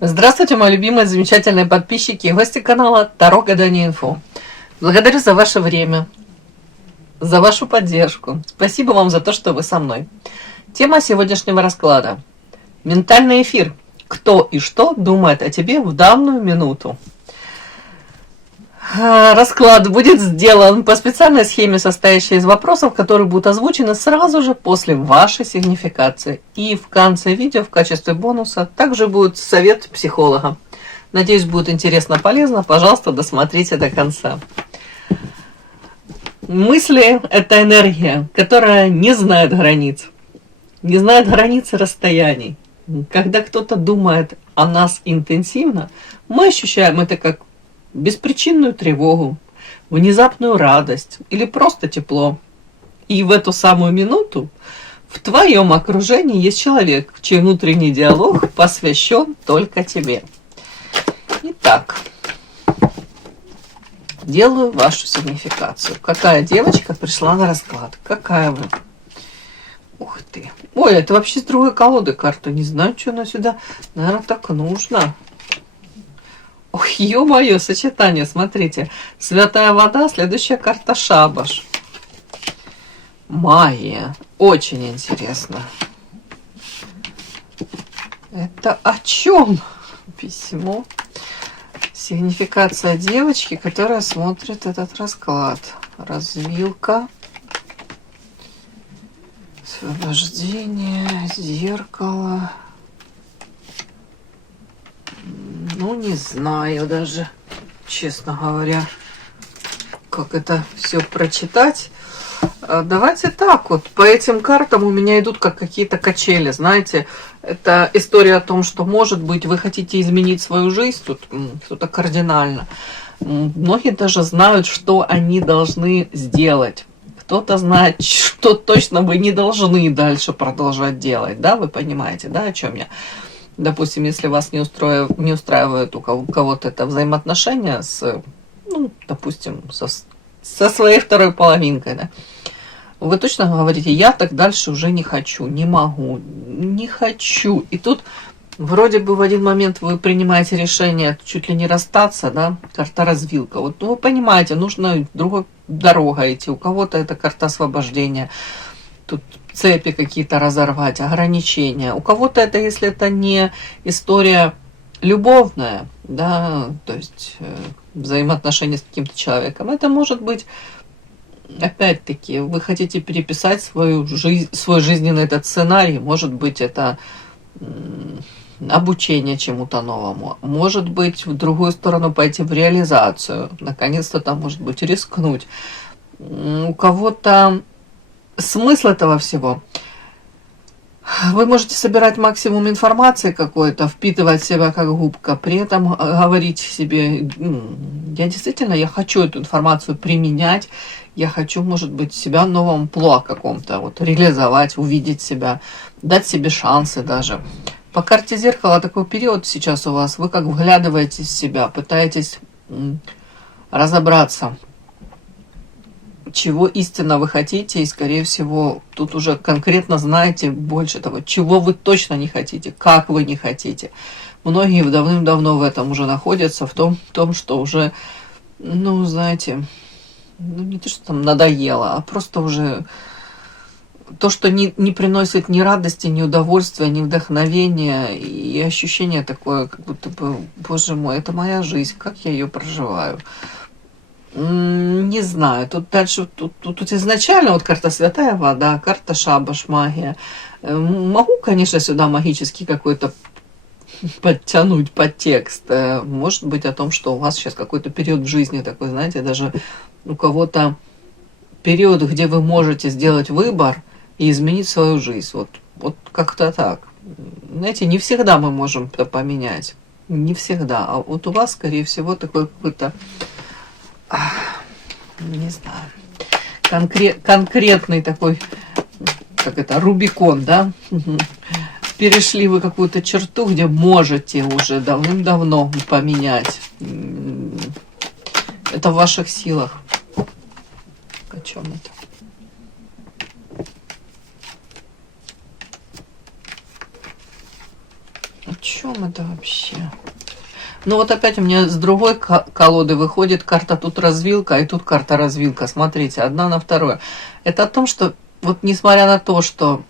Здравствуйте, мои любимые, замечательные подписчики и гости канала Таро Гадание Инфо. Благодарю за ваше время, за вашу поддержку. Спасибо вам за то, что вы со мной. Тема сегодняшнего расклада. Ментальный эфир. Кто и что думает о тебе в данную минуту. Расклад будет сделан по специальной схеме, состоящей из вопросов, которые будут озвучены сразу же после вашей сигнификации. И в конце видео в качестве бонуса также будет совет психолога. Надеюсь, будет интересно, полезно. Пожалуйста, досмотрите до конца. Мысли – это энергия, которая не знает границ. Не знает границ расстояний. Когда кто-то думает о нас интенсивно, мы ощущаем это как беспричинную тревогу, внезапную радость или просто тепло. И в эту самую минуту в твоем окружении есть человек, чей внутренний диалог посвящен только тебе. Итак, делаю вашу сигнификацию. Какая девочка пришла на расклад? Какая вы? Ух ты. Ой, это вообще с другой колоды карта. Не знаю, что она сюда. Наверное, так нужно. Ой, ё-моё, сочетание, смотрите. Святая вода, следующая карта шабаш. Магия. Очень интересно. Это о чем? Письмо. Сигнификация девочки, которая смотрит этот расклад. Развилка. Освобождение. Зеркало. Ну, не знаю даже, честно говоря, как это все прочитать. Давайте так вот, по этим картам у меня идут как какие-то качели, знаете. Это история о том, что, может быть, вы хотите изменить свою жизнь, тут что-то кардинально. Многие даже знают, что они должны сделать. Кто-то знает, что точно вы не должны дальше продолжать делать, да, вы понимаете, да, о чем я? Допустим, если вас не устраивает у кого-то это взаимоотношения с, ну, допустим, со своей второй половинкой, да, вы точно говорите, я так дальше уже не хочу, не могу, не хочу. И тут вроде бы в один момент вы принимаете решение чуть ли не расстаться, да, карта развилка. Вот, ну, вы понимаете, нужно другой дорогой идти, у кого-то это карта освобождения. Тут цепи какие-то разорвать, ограничения. У кого-то это, если это не история любовная, да, то есть взаимоотношения с каким-то человеком, это может быть, опять-таки, вы хотите переписать свою жизнь, свой жизненный этот сценарий, может быть, это обучение чему-то новому, может быть, в другую сторону пойти в реализацию, наконец-то там, может быть, рискнуть. У кого-то смысл этого всего. Вы можете собирать максимум информации какой-то, впитывать в себя как губка, при этом говорить себе, я хочу эту информацию применять, я хочу, может быть, себя в новом амплуа каком-то, вот, реализовать, увидеть себя, дать себе шансы даже. По карте зеркала такой период сейчас у вас, вы как вглядываетесь в себя, пытаетесь разобраться, чего истинно вы хотите, и, скорее всего, тут уже конкретно знаете больше того, чего вы точно не хотите, как вы не хотите. Многие давным-давно в этом уже находятся, в том, что уже, ну, знаете, ну, не то, что там надоело, а просто уже то, что не приносит ни радости, ни удовольствия, ни вдохновения, и ощущение такое, как будто бы, боже мой, это моя жизнь, как я ее проживаю. Не знаю, тут дальше, тут изначально вот карта святая вода, карта шабаш, магия. Могу, конечно, сюда магический какой-то подтянуть подтекст. Может быть о том, что у вас сейчас какой-то период в жизни такой, знаете, даже у кого-то период, где вы можете сделать выбор и изменить свою жизнь. Вот как-то так. Знаете, не всегда мы можем это поменять. Не всегда. А вот у вас, скорее всего, такой какой-то, не знаю, конкретный такой, как это, Рубикон, да? Перешли вы какую-то черту, где можете уже давным-давно поменять. Это в ваших силах. О чем это? О чем? чем это вообще? Ну вот опять у меня с другой колоды выходит карта тут развилка, и тут карта развилка. Смотрите, одна на второе. Это о том, что вот несмотря на то, что,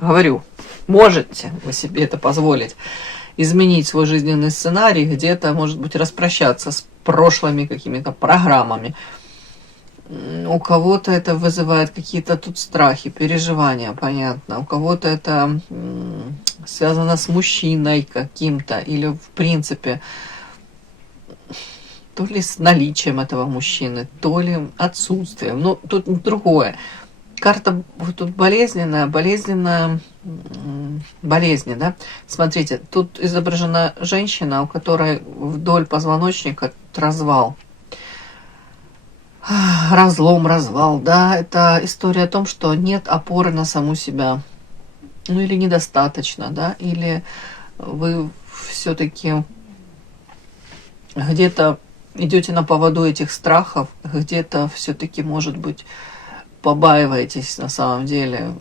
говорю, можете вы себе это позволить, изменить свой жизненный сценарий, где-то, может быть, распрощаться с прошлыми какими-то программами. У кого-то это вызывает какие-то тут страхи, переживания, понятно. У кого-то это связано с мужчиной каким-то или, в принципе, то ли с наличием этого мужчины, то ли отсутствием. Ну, тут другое. Карта вот тут болезненная, болезни, да? Смотрите, тут изображена женщина, у которой вдоль позвоночника развал. Разлом, развал, да, это история о том, что нет опоры на саму себя, ну или недостаточно, да, или вы все-таки где-то идете на поводу этих страхов, где-то все-таки, может быть, побаиваетесь на самом деле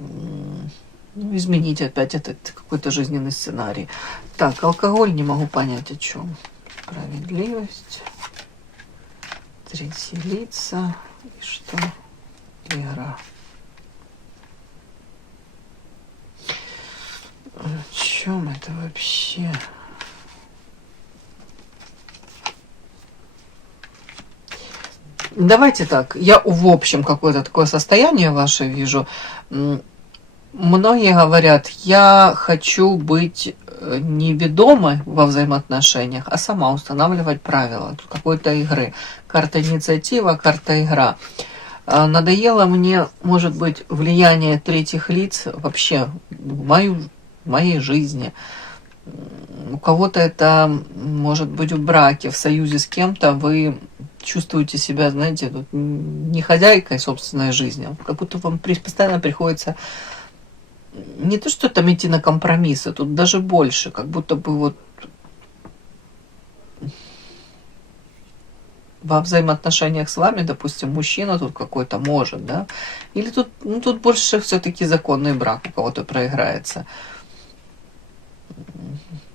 изменить опять этот какой-то жизненный сценарий. Так, алкоголь, не могу понять о чем. Справедливость. Третьи лица. И что? Вера. О чем это вообще? Давайте так. Я в общем какое-то такое состояние ваше вижу. Многие говорят, я хочу быть не ведомой во взаимоотношениях, а сама устанавливать правила какой-то игры. Карта инициатива, карта игра. Надоело мне, может быть, влияние третьих лиц вообще в моей жизни. У кого-то это может быть в браке, в союзе с кем-то вы чувствуете себя, знаете, тут не хозяйкой собственной жизни, как будто вам постоянно приходится не то, что там идти на компромиссы, тут даже больше, как будто бы вот во взаимоотношениях с вами, допустим, мужчина тут какой-то может, да, или тут, ну, тут больше все-таки законный брак у кого-то проиграется.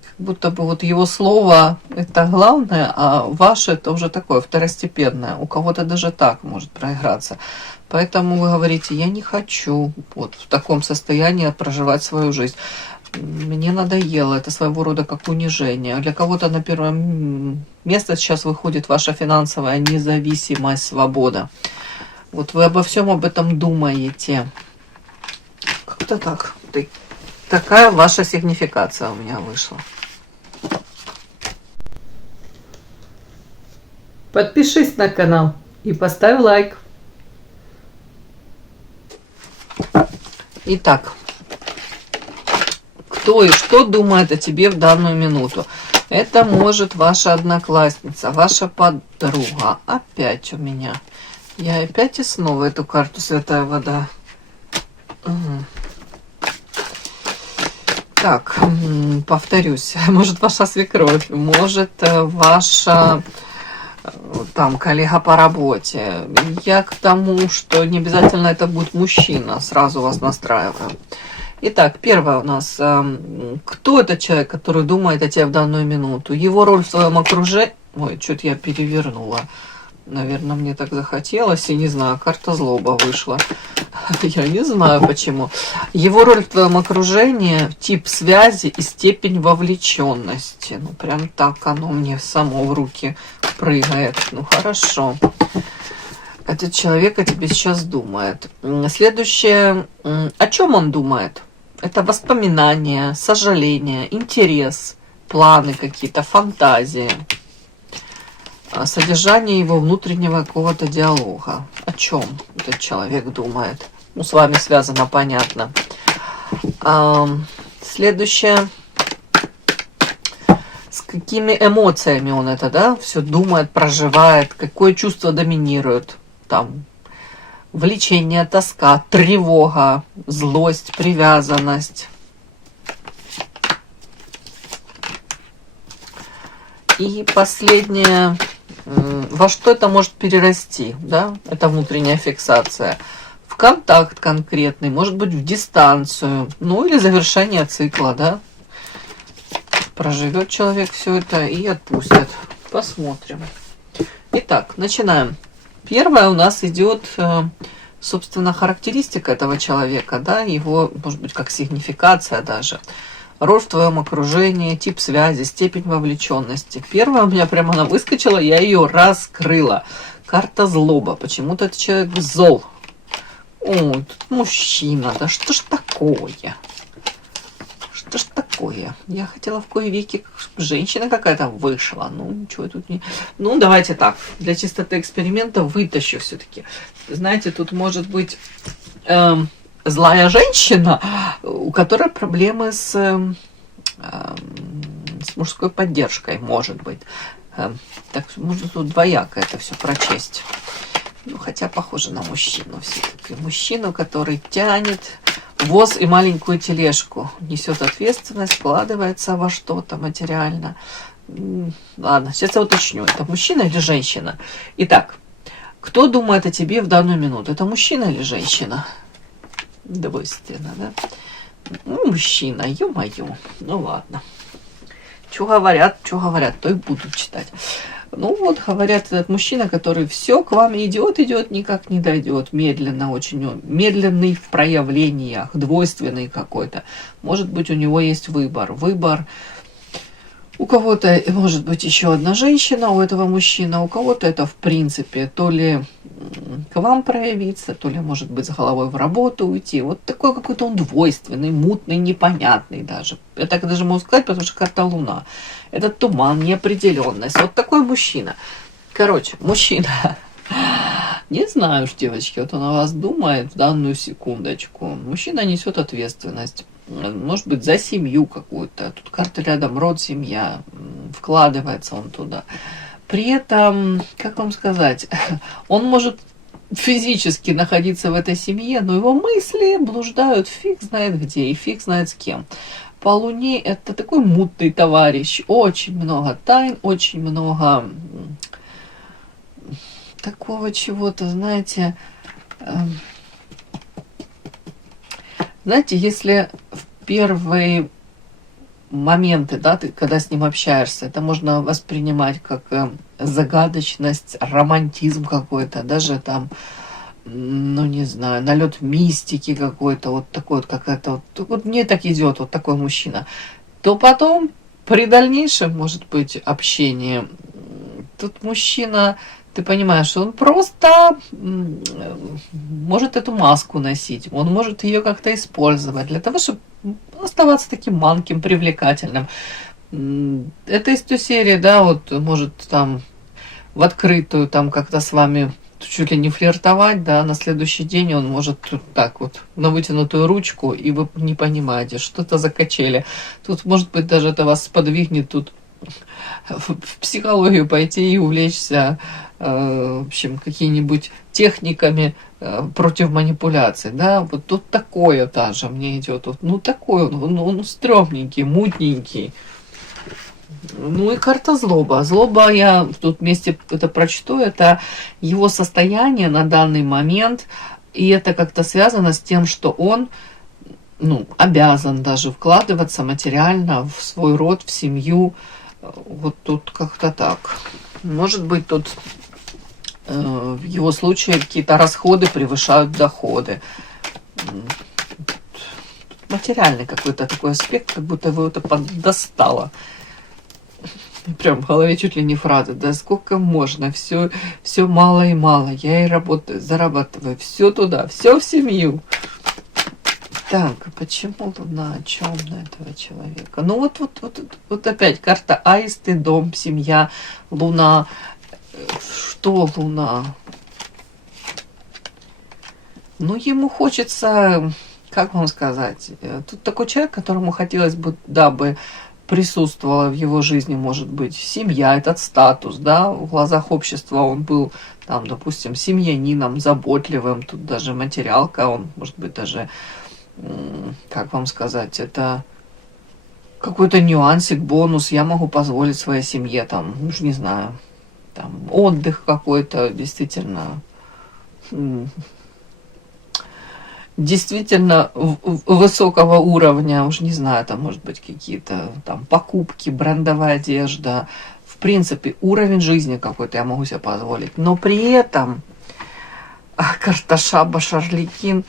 Как будто бы вот его слово это главное, а ваше это уже такое второстепенное. У кого-то даже так может проиграться. Поэтому вы говорите, я не хочу вот в таком состоянии проживать свою жизнь. Мне надоело, это своего рода как унижение. Для кого-то на первое место сейчас выходит ваша финансовая независимость, свобода. Вот вы обо всем об этом думаете. Как-то так. Такая ваша сигнификация у меня вышла. Подпишись на канал и поставь лайк. Итак, кто и что думает о тебе в данную минуту? Это может ваша одноклассница, ваша подруга. Опять у меня. Я опять и снова эту карту «Святая вода». Угу. Так, повторюсь. Может, ваша свекровь, может, ваша там коллега по работе. Я к тому, что не обязательно это будет мужчина, сразу вас настраиваю. Итак, первое у нас. Кто этот человек, который думает о тебе в данную минуту? Его роль в твоем окружении... Ой, что-то я перевернула. Наверное, мне так захотелось, и не знаю, карта злоба вышла. Я не знаю почему. Его роль в твоем окружении, тип связи и степень вовлеченности. Ну, прям так оно мне само в руки прыгает. Ну, хорошо. Этот человек о тебе сейчас думает. Следующее. О чем он думает? Это воспоминания, сожаления, интерес, планы какие-то, фантазии. Содержание его внутреннего какого-то диалога. О чем этот человек думает? Ну, с вами связано, понятно. Следующее. С какими эмоциями он это, да, все думает, проживает, какое чувство доминирует. Там влечение, тоска, тревога, злость, привязанность. И последнее. Во что это может перерасти, да? Это внутренняя фиксация. В контакт конкретный, может быть, в дистанцию, ну или завершение цикла, да? проживет человек все это и отпустит. Посмотрим. Итак, начинаем. Первое у нас идет, собственно, характеристика этого человека, да, его, может быть, как сигнификация даже. Роль в твоем окружении, тип связи, степень вовлеченности. Первая у меня прямо она выскочила, я ее раскрыла. Карта злоба. Почему-то этот человек зол. Ой, тут мужчина, да что ж такое? Что ж такое? Я хотела в кои веки, чтобы женщина какая-то вышла. Ну, ничего тут не... Ну, давайте так. Для чистоты эксперимента вытащу все-таки. Знаете, тут может быть... злая женщина, у которой проблемы с мужской поддержкой, может быть. Так, можно тут двояко это все прочесть. Ну, хотя похоже на мужчину все-таки. Мужчину, который тянет воз и маленькую тележку, несет ответственность, вкладывается во что-то материально. Ладно, сейчас я уточню, это мужчина или женщина. Итак, кто думает о тебе в данную минуту? Это мужчина или женщина? Двойственно, да? Ну, мужчина, ё-моё. Ну, ладно. Что говорят, то и буду читать. Ну, вот, говорят, этот мужчина, который все к вам идет, никак не дойдет. Медленно, очень медленный в проявлениях, двойственный какой-то. Может быть, у него есть выбор. Выбор у кого-то, может быть, еще одна женщина, у этого мужчины, у кого-то это, в принципе, то ли к вам проявиться, то ли, может быть, с головой в работу уйти. Вот такой какой-то он двойственный, мутный, непонятный даже. Я так даже могу сказать, потому что карта Луна. Это туман, неопределенность. Вот такой мужчина. Короче, мужчина. Не знаю уж, девочки, вот он о вас думает в данную секундочку. Мужчина несет ответственность. Может быть, за семью какую-то. Тут карта рядом, род, семья. Вкладывается он туда. При этом, как вам сказать, он может физически находиться в этой семье, но его мысли блуждают фиг знает где и фиг знает с кем. По Луне это такой мутный товарищ. Очень много тайн, очень много такого чего-то, знаете... Знаете, если в первые моменты, да, ты когда с ним общаешься, это можно воспринимать как загадочность, романтизм какой-то, даже там, ну не знаю, налет мистики какой-то, вот такой вот какая-то, вот мне так идет вот такой мужчина, то потом при дальнейшем, может быть, общении, тут мужчина... Ты понимаешь, что он просто может эту маску носить, он может ее как-то использовать для того, чтобы оставаться таким манким, привлекательным. Это из той серии, да, вот может там в открытую там как-то с вами чуть ли не флиртовать, да, на следующий день он может тут так вот на вытянутую ручку, и вы не понимаете, что это за качели. Тут, может быть, даже это вас сподвигнет тут в психологию пойти и увлечься, в общем, какими-нибудь техниками против манипуляций, да, вот тут такое даже мне идет, вот, ну такой он стрёмненький, мутненький. Ну и карта злоба. Злоба, я тут вместе это прочту, это его состояние на данный момент, и это как-то связано с тем, что он, ну, обязан даже вкладываться материально в свой род, в семью. Вот тут как-то так. Может быть, тут в его случае какие-то расходы превышают доходы. Материальный какой-то такой аспект, как будто его это достало. Прям в голове чуть ли не фраза. Да сколько можно? Все мало и мало. Я и работаю, зарабатываю. Все туда, все в семью. Так, а почему Луна? О чем на этого человека? Ну вот опять карта аисты, дом, семья, Луна. Что Луна? Ну, ему хочется, как вам сказать, тут такой человек, которому хотелось бы, дабы присутствовала в его жизни, может быть, семья, этот статус, да, в глазах общества он был, там, допустим, семьянином, заботливым, тут даже материалка, он, может быть, даже, как вам сказать, это какой-то нюансик, бонус, я могу позволить своей семье, там, уж не знаю, там, отдых какой-то, действительно. действительно высокого уровня, уж не знаю, там может быть какие-то там покупки, брендовая одежда, в принципе, уровень жизни какой-то я могу себе позволить. Но при этом Карташа Башарликин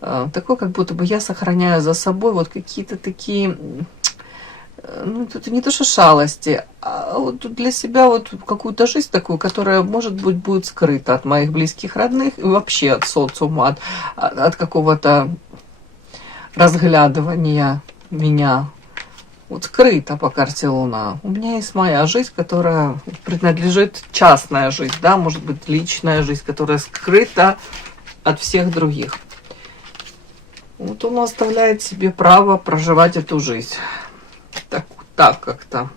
такой, как будто бы я сохраняю за собой вот какие-то такие, ну, это не то что шалости, а вот для себя вот какую-то жизнь такую, которая, может быть, будет скрыта от моих близких, родных и вообще от социума, от какого-то разглядывания меня. Вот скрыто по карте Луна. У меня есть моя жизнь, которая принадлежит, частная жизнь, да, может быть, личная жизнь, которая скрыта от всех других. Вот он оставляет себе право проживать эту жизнь. Так как-то.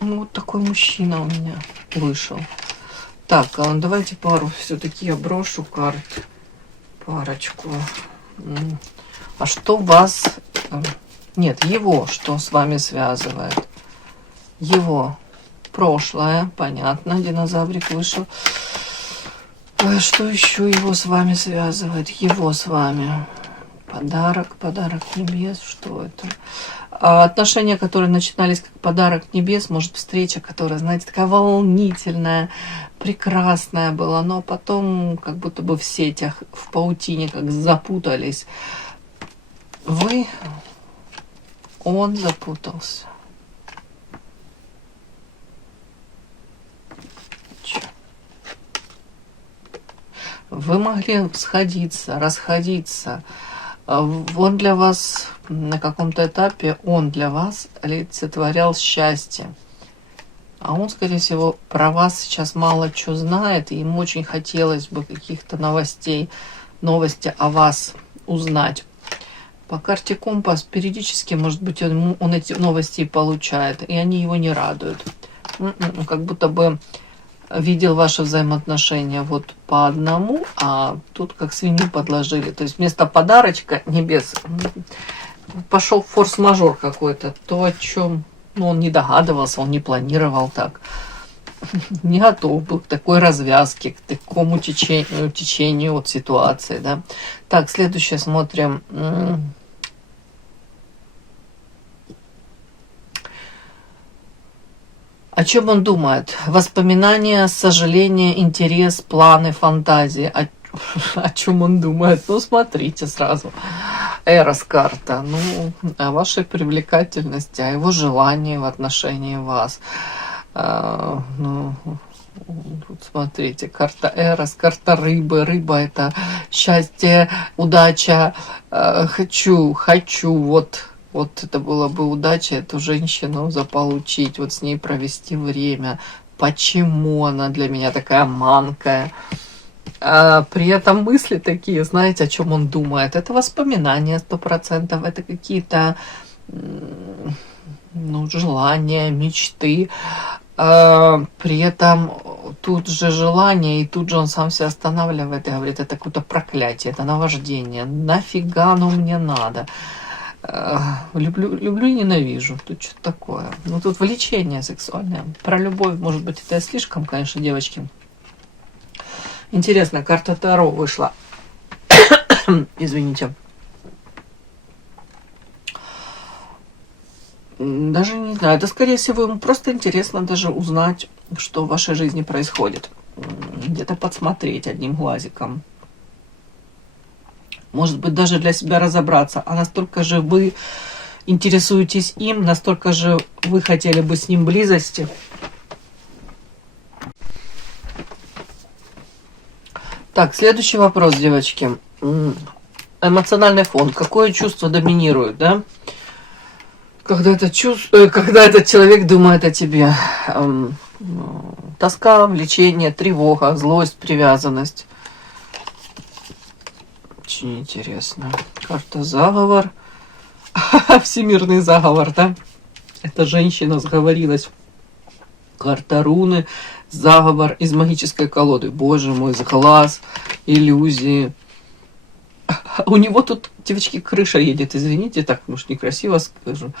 Ну, вот такой мужчина у меня вышел. Так, давайте пару все-таки я брошу карт. Парочку. А что вас... Нет, его что с вами связывает? Его прошлое, понятно, динозаврик вышел. Что еще его с вами связывает? Его с вами. Подарок небес, что это? Отношения, которые начинались как подарок небес, может, встреча, которая, знаете, такая волнительная, прекрасная была, но потом как будто бы в сетях, в паутине как запутались. Он запутался. Вы могли сходиться, расходиться. Он для вас на каком-то этапе, он для вас олицетворял счастье. А он, скорее всего, про вас сейчас мало что знает, и ему очень хотелось бы каких-то новости о вас узнать. По карте Компас периодически, может быть, он эти новости получает, и они его не радуют. Как будто бы видел ваши взаимоотношения вот по одному, а тут как свинью подложили. То есть вместо подарочка небес пошел форс-мажор какой-то. То, о чем он не догадывался, он не планировал так. Не готов был к такой развязке, к такому течению вот ситуации. Да? Так, следующее смотрим. О чем он думает? Воспоминания, сожаления, интерес, планы, фантазии. О чем он думает? Ну, смотрите сразу. Эрос карта. Ну, о вашей привлекательности, о его желании в отношении вас. Ну, тут смотрите, карта Эрос, карта рыбы. Рыба — это счастье, удача. Хочу, вот это была бы удача эту женщину заполучить, вот с ней провести время. Почему она для меня такая манкая? При этом мысли такие, знаете, о чем он думает. Это воспоминания 100%, это какие-то желания, мечты. При этом тут же желание, и тут же он сам себя останавливает и говорит, это какое-то проклятие, это наваждение. Нафига оно мне надо? Люблю и ненавижу. Тут что-то такое. Ну, тут влечение сексуальное. Про любовь, может быть, это слишком, конечно, девочки. Интересно, карта Таро вышла. Извините. Даже не знаю. Это, скорее всего, ему просто интересно даже узнать, что в вашей жизни происходит. Где-то подсмотреть одним глазиком. Может быть, даже для себя разобраться. А настолько же вы интересуетесь им, настолько же вы хотели бы с ним близости. Так, следующий вопрос, девочки. Эмоциональный фон. Какое чувство доминирует, да? Когда этот человек думает о тебе. Тоска, влечение, тревога, злость, привязанность. Очень интересно. Карта заговор. Всемирный заговор, да? Эта женщина сговорилась. Карта руны. Заговор из магической колоды. Боже мой, с глаз, иллюзии. У него тут, девочки, крыша едет. Извините, так, может, некрасиво скажу.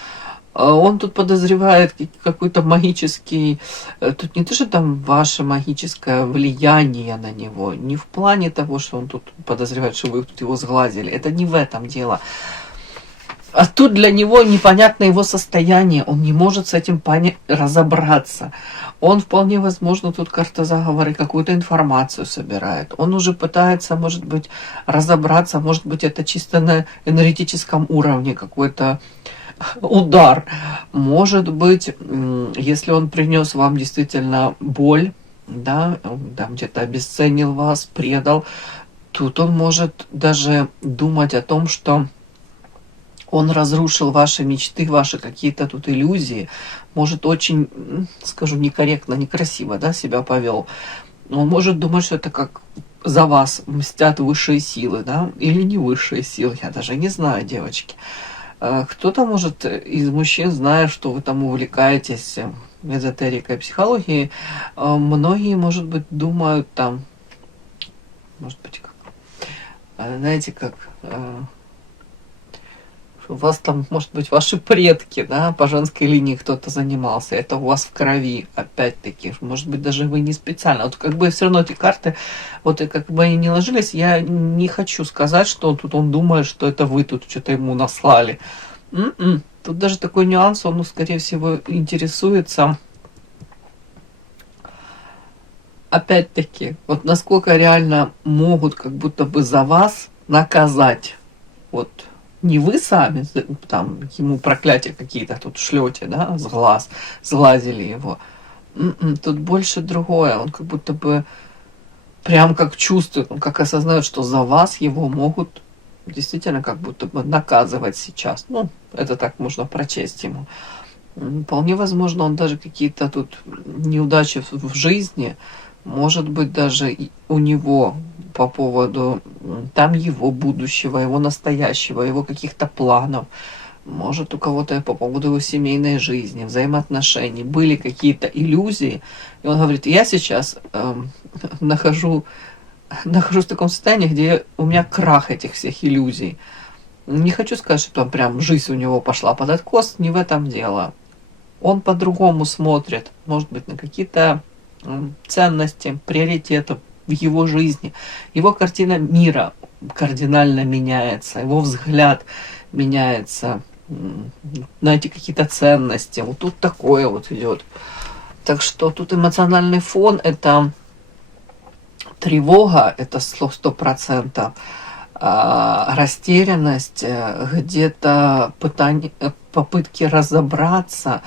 Он тут подозревает какой-то магический, тут не то, что там ваше магическое влияние на него, не в плане того, что он тут подозревает, что вы тут его сглазили, это не в этом дело. А тут для него непонятно его состояние, он не может с этим разобраться. Он вполне возможно тут карта заговора какую-то информацию собирает. Он уже пытается, может быть, разобраться, может быть, это чисто на энергетическом уровне какой-то удар. Может быть, если он принес вам действительно боль, да, там где-то обесценил вас, предал, тут он может даже думать о том, что он разрушил ваши мечты, ваши какие-то тут иллюзии, может очень, скажу, некорректно, некрасиво, да, себя повел. Он может думать, что это как за вас мстят высшие силы, да, или не высшие силы, я даже не знаю, девочки. Кто-то может из мужчин, зная, что вы там увлекаетесь эзотерикой, психологией, многие, может быть, думают там, может быть, как, знаете, как у вас там, может быть, ваши предки, да, по женской линии кто-то занимался, это у вас в крови, опять-таки, может быть, даже вы не специально. Вот как бы все равно эти карты, вот и как бы они не ложились, я не хочу сказать, что тут он думает, что это вы тут что-то ему наслали. Тут даже такой нюанс, он, скорее всего, интересуется, опять-таки, вот насколько реально могут как будто бы за вас наказать, вот. Не вы сами, там, ему проклятия какие-то тут шлете, да, с глаз, сглазили его. Тут больше другое. Он как будто бы прям как чувствует, он как осознает, что за вас его могут действительно как будто бы наказывать сейчас. Ну, это так можно прочесть ему. Вполне возможно, он даже какие-то тут неудачи в жизни, может быть, даже у него по поводу там его будущего, его настоящего, его каких-то планов. Может, у кого-то по поводу его семейной жизни, взаимоотношений были какие-то иллюзии. И он говорит, я сейчас нахожусь в таком состоянии, где у меня крах этих всех иллюзий. Не хочу сказать, что там прям жизнь у него пошла под откос, не в этом дело. Он по-другому смотрит, может быть, на какие-то ценности, приоритеты в его жизни. Его картина мира кардинально меняется, его взгляд меняется на эти какие-то ценности. Вот тут такое вот идет. Так что тут эмоциональный фон, это тревога, это 100%, растерянность, где-то попытки разобраться.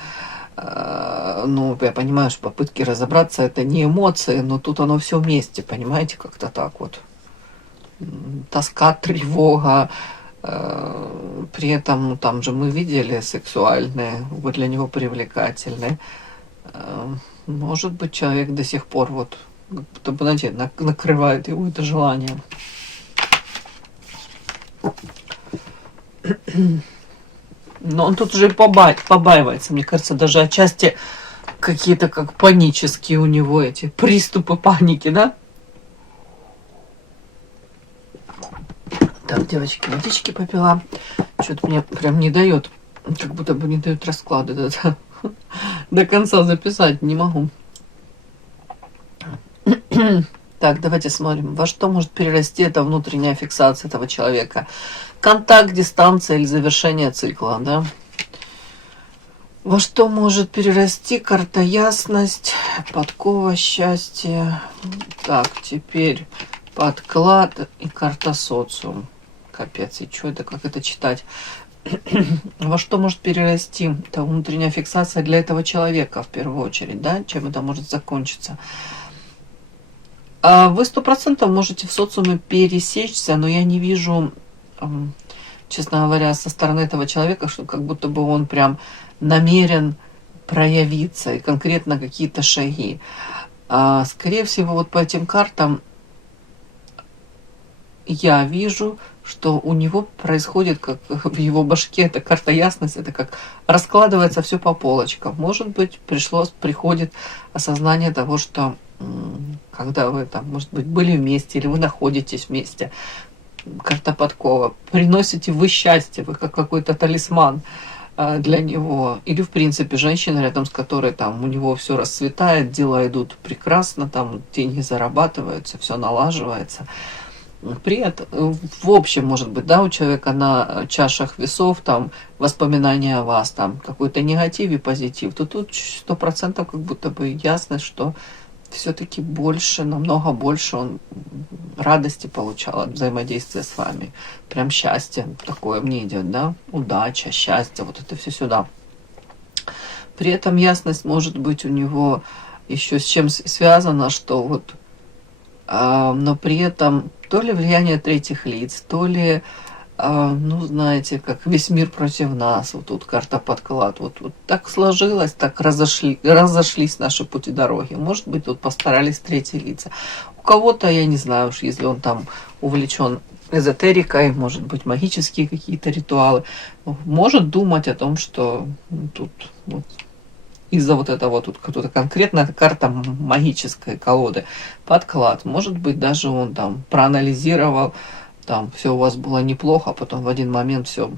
Ну, я понимаю, что попытки разобраться это не эмоции, но тут оно все вместе, понимаете, как-то так вот. Тоска, тревога, при этом, ну, там же мы видели сексуальные, вы для него привлекательны. Может быть, человек до сих пор вот, будто бы, знаете, накрывает его это желание. Но он тут уже побаивается, мне кажется, даже отчасти какие-то как панические у него эти приступы паники, да? Так, девочки, водички попила. Что-то мне прям не дает, как будто бы не дают расклады до конца записать не могу. Так, давайте смотрим, во что может перерасти эта внутренняя фиксация этого человека. Контакт, дистанция или завершение цикла, да? Во что может перерасти карта ясность, подкова счастья. Так, теперь подклад и карта социум. Капец, и что это, как это читать? Во что может перерасти эта внутренняя фиксация для этого человека, в первую очередь, да? Чем это может закончиться? Вы 100% можете в социуме пересечься, но я не вижу, честно говоря, со стороны этого человека, что как будто бы он прям намерен проявиться и конкретно какие-то шаги. Скорее всего, вот по этим картам я вижу, что у него происходит, как в его башке, это карта ясность, это как раскладывается все по полочкам. Может быть, приходит осознание того, что когда вы там, может быть, были вместе или вы находитесь вместе, карта подкова, приносите вы счастье, вы как какой-то талисман. для него, или в принципе женщина, рядом с которой там у него все расцветает, дела идут прекрасно, там деньги зарабатываются, все налаживается. При этом, в общем, может быть, да, у человека на чашах весов там воспоминания о вас, там какой-то негатив и позитив, то тут 100% как будто бы ясно, что все-таки больше, намного больше он радости получал от взаимодействия с вами. Прям счастье такое мне идет, да, удача, счастье, вот это все сюда. При этом ясность может быть у него еще с чем связана, что вот, но при этом то ли влияние третьих лиц, то ли, ну, знаете, как весь мир против нас, вот тут карта подклад, вот так сложилось, так разошлись наши пути дороги. Может быть, тут постарались третьи лица. У кого-то, я не знаю уж, если он там увлечен эзотерикой, может быть, магические какие-то ритуалы, может думать о том, что тут вот, из-за вот этого тут какая-то конкретная карта магической колоды, подклад. Может быть, даже он там проанализировал, там все у вас было неплохо, а потом в один момент все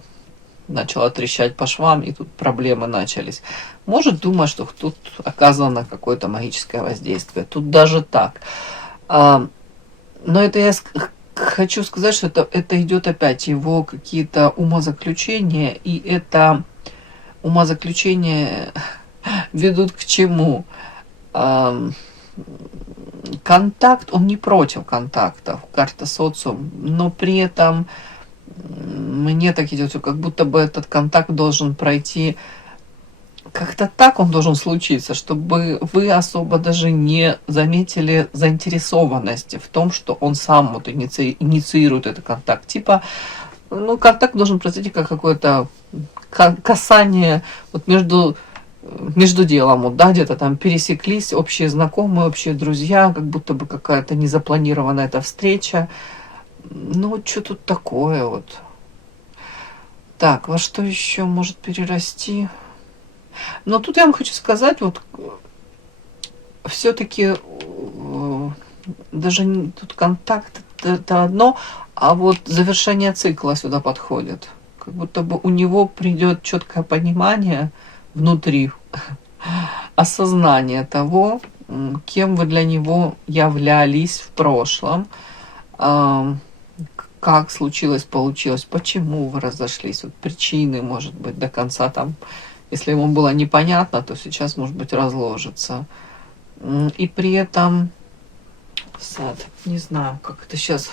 начало трещать по швам, и тут проблемы начались. Может думать, что тут оказано какое-то магическое воздействие. Тут даже так. Но это я хочу сказать, что это идет опять его какие-то умозаключения, и это умозаключения ведут к чему? Контакт, он не против контактов, карта социум, но при этом мне так идет, как будто бы этот контакт должен пройти как-то так, он должен случиться, чтобы вы особо даже не заметили заинтересованности в том, что он сам вот инициирует этот контакт. Типа, ну, контакт должен произойти как какое-то касание вот между делом, вот, да, где-то там пересеклись, общие знакомые, общие друзья, как будто бы какая-то незапланированная эта встреча. Ну, что тут такое вот? Так, во что еще может перерасти? Но тут я вам хочу сказать, вот, все-таки даже тут контакт это одно, а вот завершение цикла сюда подходит. Как будто бы у него придет четкое понимание внутри, осознание того, кем вы для него являлись в прошлом, как случилось, получилось, почему вы разошлись, вот причины, может быть, до конца там, если ему было непонятно, то сейчас, может быть, разложится. И при этом сад, не знаю, как это сейчас,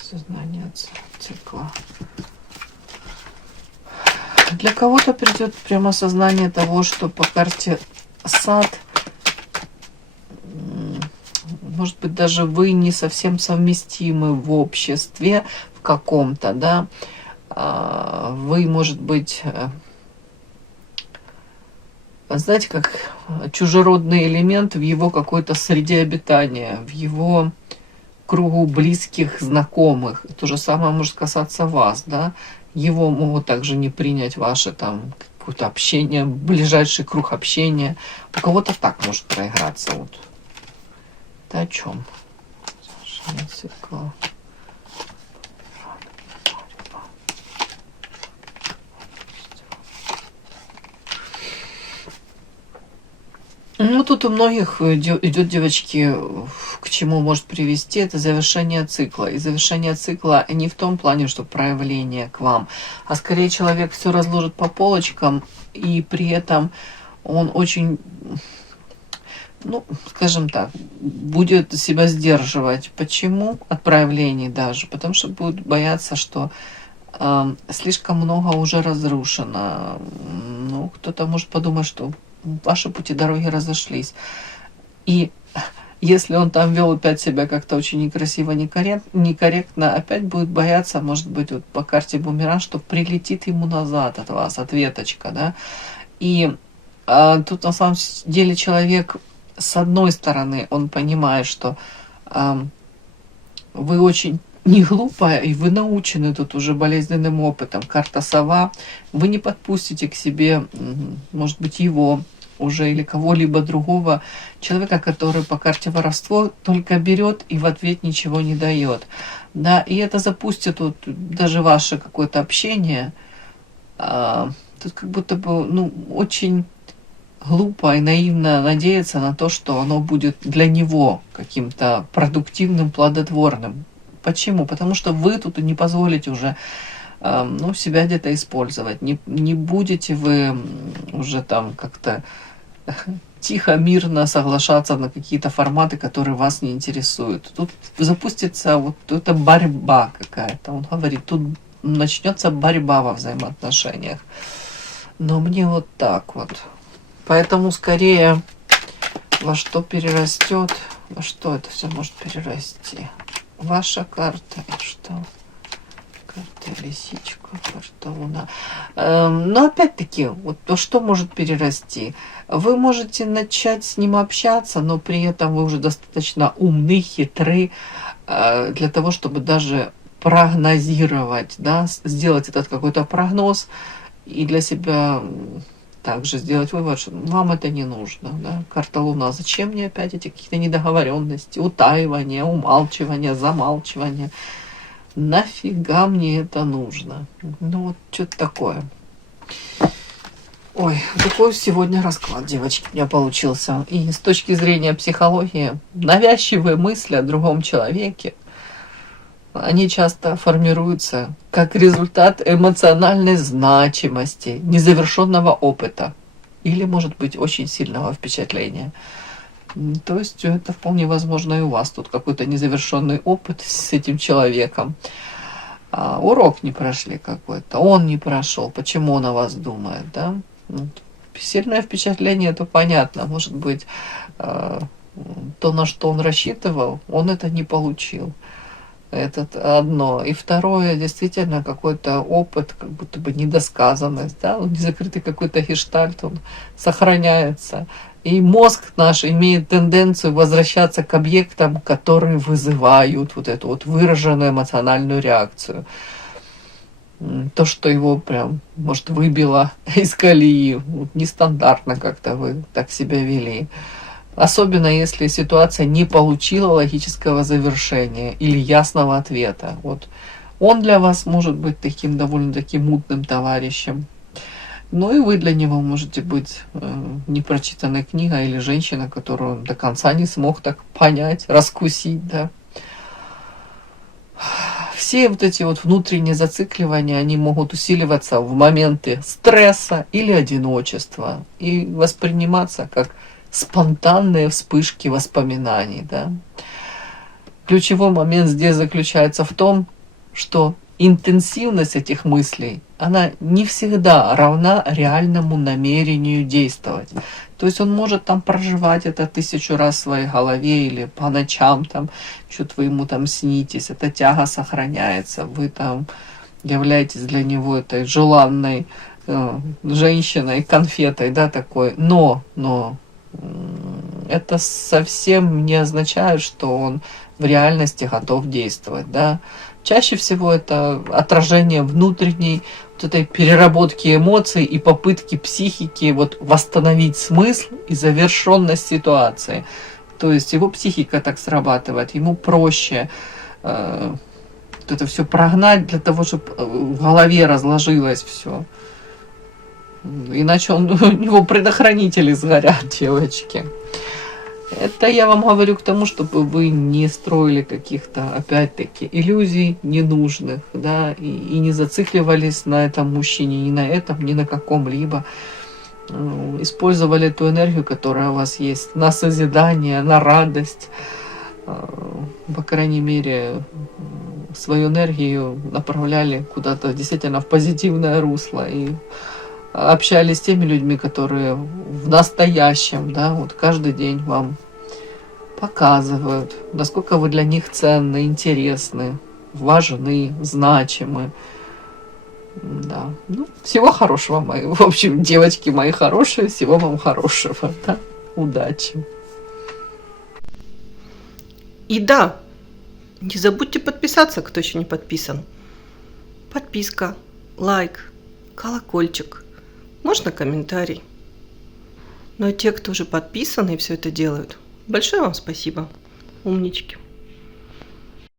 сознание цикла. Для кого-то придет прямо осознание того, что по карте сад, может быть, даже вы не совсем совместимы в обществе в каком-то, да, вы, может быть, знаете, как чужеродный элемент в его какой-то среде обитания, в его кругу близких, знакомых. То же самое может касаться вас, да. Его могут также не принять ваше там какое-то общение, ближайший круг общения. У кого-то так может проиграться. Вот. Это о чем? Ну, тут у многих идет, девочки, к чему может привести, это завершение цикла. И завершение цикла не в том плане, что проявление к вам, а скорее человек все разложит по полочкам, и при этом он очень, ну, скажем так, будет себя сдерживать. Почему? От проявлений даже. Потому что будет бояться, что слишком много уже разрушено. Ну, кто-то может подумать, что ваши пути дороги разошлись. И если он там вел опять себя как-то очень некрасиво, некорректно, опять будет бояться, может быть, вот по карте бумеранг, что прилетит ему назад от вас, ответочка, да. И тут на самом деле человек, с одной стороны, он понимает, что вы очень не глупая, и вы научены тут уже болезненным опытом. Карта сова. Вы не подпустите к себе, может быть, его уже или кого-либо другого человека, который по карте воровство только берет и в ответ ничего не дает. Да, и это запустит вот даже ваше какое-то общение Тут как будто бы, ну, очень глупо и наивно надеяться на то, что оно будет для него каким-то продуктивным, плодотворным. Почему? Потому что вы тут не позволите уже ну, себя где-то использовать. Не будете вы уже там как-то тихо, мирно соглашаться на какие-то форматы, которые вас не интересуют. Тут запустится вот эта борьба какая-то. Он говорит, тут начнется борьба во взаимоотношениях. Но мне вот так вот. Поэтому скорее во что перерастет, во что это все может перерасти. Ваша карта и что? Карта лисичка, карта луна. Но опять-таки, вот то, что может перерасти. Вы можете начать с ним общаться, но при этом вы уже достаточно умны, хитры для того, чтобы даже прогнозировать, да, сделать этот какой-то прогноз и для себя также сделать вывод, что вам это не нужно. Да? Карта Луна. Зачем мне опять эти какие-то недоговоренности, утаивания, умалчивания, замалчивания? Нафига мне это нужно? Ну вот что-то такое. Ой, такой сегодня расклад, девочки, у меня получился. И с точки зрения психологии, навязчивые мысли о другом человеке, они часто формируются как результат эмоциональной значимости, незавершенного опыта или, может быть, очень сильного впечатления. То есть это вполне возможно и у вас тут какой-то незавершенный опыт с этим человеком. Урок не прошли какой-то, он не прошел, почему он о вас думает, да? Сильное впечатление, это понятно, может быть, то, на что он рассчитывал, он это не получил. Это одно. И второе, действительно, какой-то опыт, как будто бы недосказанность, да, незакрытый какой-то гештальт, он сохраняется. И мозг наш имеет тенденцию возвращаться к объектам, которые вызывают вот эту вот выраженную эмоциональную реакцию. То, что его прям, может, выбило из колеи, вот нестандартно как-то вы так себя вели. Особенно если ситуация не получила логического завершения или ясного ответа. Вот он для вас может быть таким довольно-таки мутным товарищем. Ну и вы для него можете быть непрочитанной книгой или женщина, которую он до конца не смог так понять, раскусить, да. Все вот эти вот внутренние зацикливания, они могут усиливаться в моменты стресса или одиночества и восприниматься как спонтанные вспышки воспоминаний. Да? Ключевой момент здесь заключается в том, что интенсивность этих мыслей, она не всегда равна реальному намерению действовать. То есть он может там проживать это 1000 раз в своей голове или по ночам там, что-то вы ему там снитесь, эта тяга сохраняется, вы там являетесь для него этой желанной женщиной, конфетой, да, такой, но это совсем не означает, что он в реальности готов действовать, да. Чаще всего это отражение внутренней вот этой переработки эмоций и попытки психики вот восстановить смысл и завершенность ситуации. То есть его психика так срабатывает, ему проще вот это все прогнать для того, чтобы в голове разложилось все. Иначе у него предохранители сгорят, девочки. Это я вам говорю к тому, чтобы вы не строили каких-то, опять-таки, иллюзий ненужных, да, и не зацикливались на этом мужчине, ни на этом, ни на каком-либо. Использовали ту энергию, которая у вас есть, на созидание, на радость. По крайней мере, свою энергию направляли куда-то действительно в позитивное русло и общались с теми людьми, которые в настоящем, да, вот каждый день вам показывают, насколько вы для них ценны, интересны, важны, значимы. Да. Ну, всего хорошего, мои. В общем, девочки мои хорошие, всего вам хорошего. Да? Удачи. И да, не забудьте подписаться, кто еще не подписан. Подписка, лайк, колокольчик. Можно комментарий. Но те, кто уже подписаны и все это делают, большое вам спасибо. Умнички.